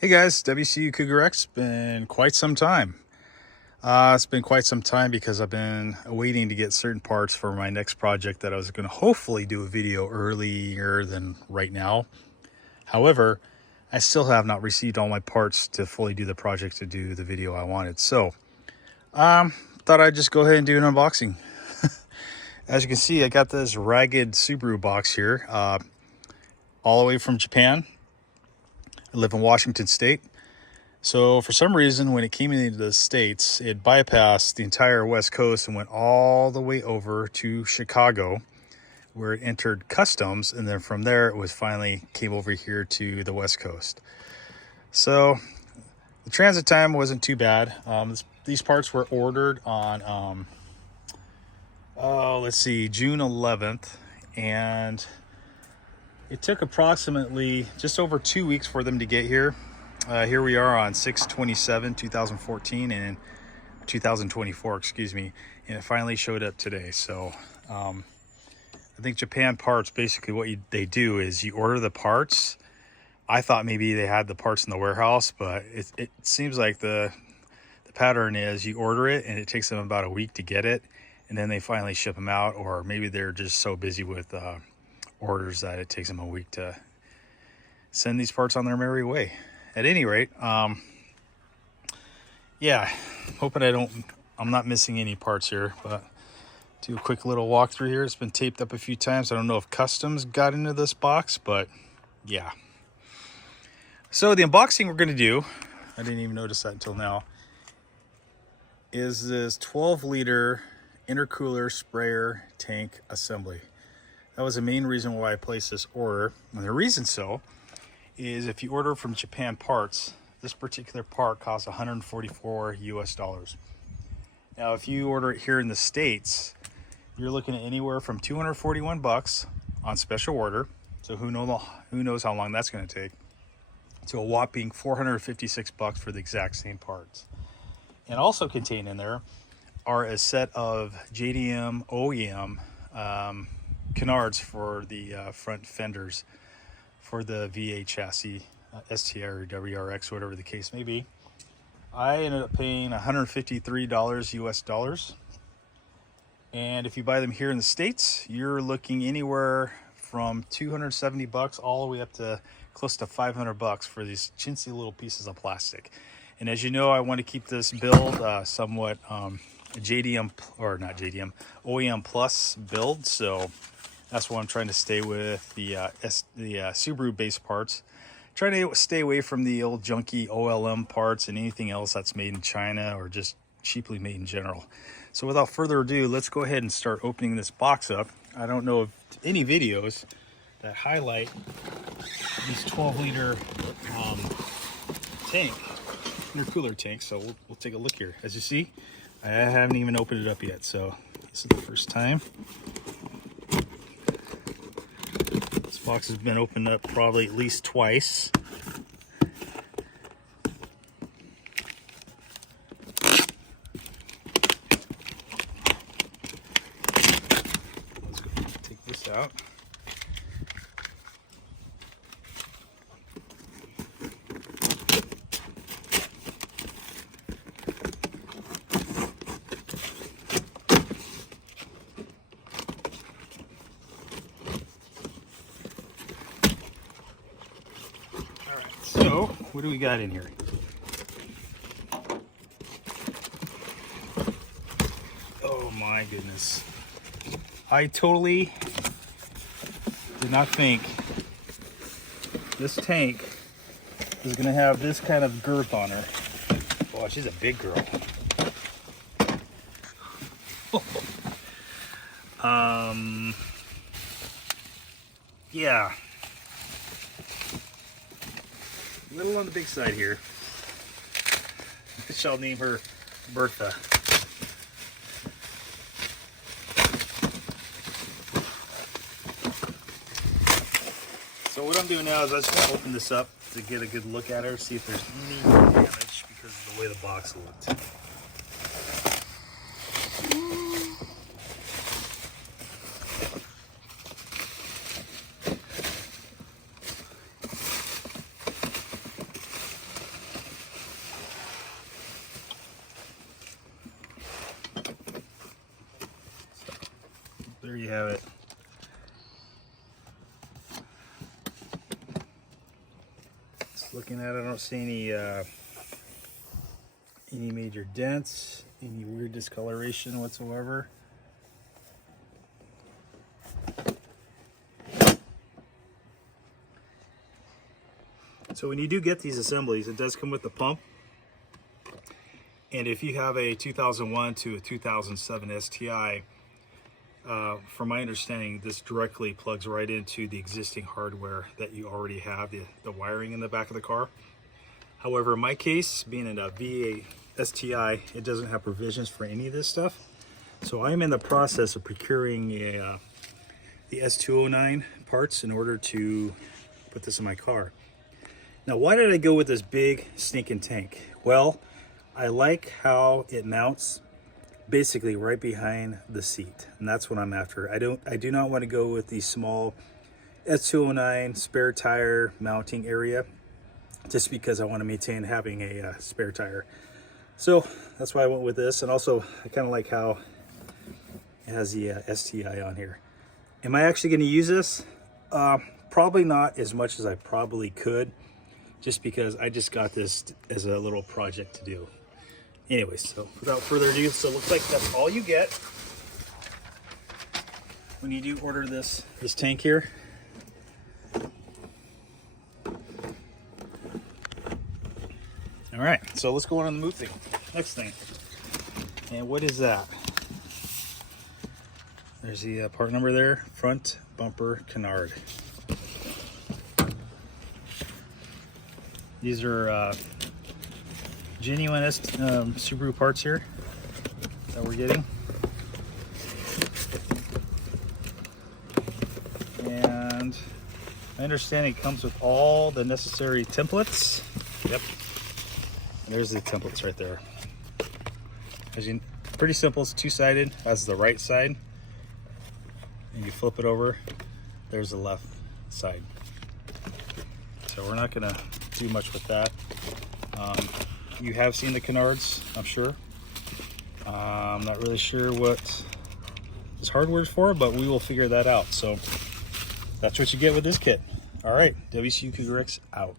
Hey guys, WRX. Been quite some time. It's been quite some time because I've been waiting to get certain parts for my next project that I was going to hopefully do a video earlier than right now. However, I still have not received all my parts to fully do the project to do the video I wanted. So, thought I'd just go ahead and do an unboxing. As you can see, I got this ragged Subaru box here, all the way from Japan. I live in Washington State. So for some reason, when it came into the States, it bypassed the entire West Coast and went all the way over to Chicago, where it entered customs. And then from there, it was finally came over here to the West Coast. So the transit time wasn't too bad. These parts were ordered on, June 11th. And it took approximately just over 2 weeks for them to get here. Here we are on 6/27/2014 and 2024, excuse me, and it finally showed up today. So I think Japanparts, basically what they do is you order the parts. I thought maybe they had the parts in the warehouse, but it seems like the pattern is you order it and it takes them about a week to get it, and then they finally ship them out, or maybe they're just so busy with orders that it takes them a week to send these parts on their merry way. At any rate, yeah, hoping I'm not missing any parts here, but do a quick little walkthrough here. It's been taped up a few times. I don't know if customs got into this box, but yeah. So the unboxing we're gonna do, I didn't even notice that until now, is this 12-liter intercooler sprayer tank assembly. That was the main reason why I placed this order. And the reason so is if you order from Japanparts, this particular part costs $144 US. Now, if you order it here in the States, you're looking at anywhere from 241 bucks on special order. So who knows how long that's going to take, to a whopping 456 bucks for the exact same parts. And also contained in there are a set of JDM OEM Canards for the front fenders for the VA chassis, STI or WRX, whatever the case may be. I ended up paying $153 US. And if you buy them here in the States, you're looking anywhere from 270 bucks all the way up to close to 500 bucks for these chintzy little pieces of plastic. And as you know, I want to keep this build somewhat JDM, or not JDM, OEM plus build. So that's why I'm trying to stay with the Subaru base parts. Trying to stay away from the old junky OLM parts and anything else that's made in China or just cheaply made in general. So without further ado, let's go ahead and start opening this box up. I don't know of any videos that highlight these 12-liter intercooler tank. So we'll take a look here. As you see, I haven't even opened it up yet. So this is the first time. This box has been opened up probably at least twice. Let's go take this out. So, what do we got in here? Oh my goodness. I totally did not think this tank is going to have this kind of girth on her. Oh, she's a big girl. Yeah. A little on the big side here. I shall name her Bertha. So what I'm doing now is I just want to open this up to get a good look at her, see if there's any damage because of the way the box looked. there you have it. Just looking at it, I don't see any major dents, any weird discoloration whatsoever. So when you do get these assemblies, it does come with the pump. And if you have a 2001 to a 2007 STI, from my understanding, this directly plugs right into the existing hardware that you already have, the wiring in the back of the car. However, in my case, being in a VA STI, it doesn't have provisions for any of this stuff. So I'm in the process of procuring the S209 parts in order to put this in my car. Now, why did I go with this big stinking tank? Well, I like how it mounts basically right behind the seat, and that's what I'm after. I do not want to go with the small S209 spare tire mounting area, just because I want to maintain having a spare tire. So that's why I went with this, and also I kind of like how it has the STI on here. Am I actually going to use this? Probably not as much as I probably could, just because I just got this as a little project to do. Anyways, so without further ado, so it looks like that's all you get when you do order this tank here. All right, so let's go on the move thing. Next thing. And what is that? There's the part number there, front bumper canard. These are genuine Subaru parts here that we're getting. And I understand it comes with all the necessary templates. Yep. And there's the templates right there. As you, pretty simple, it's two-sided, has the right side. And you flip it over, there's the left side. So we're not gonna do much with that. You have seen the Canards, I'm sure. I'm not really sure what this hardware is for, but we will figure that out. So that's what you get with this kit. All right, WRX out.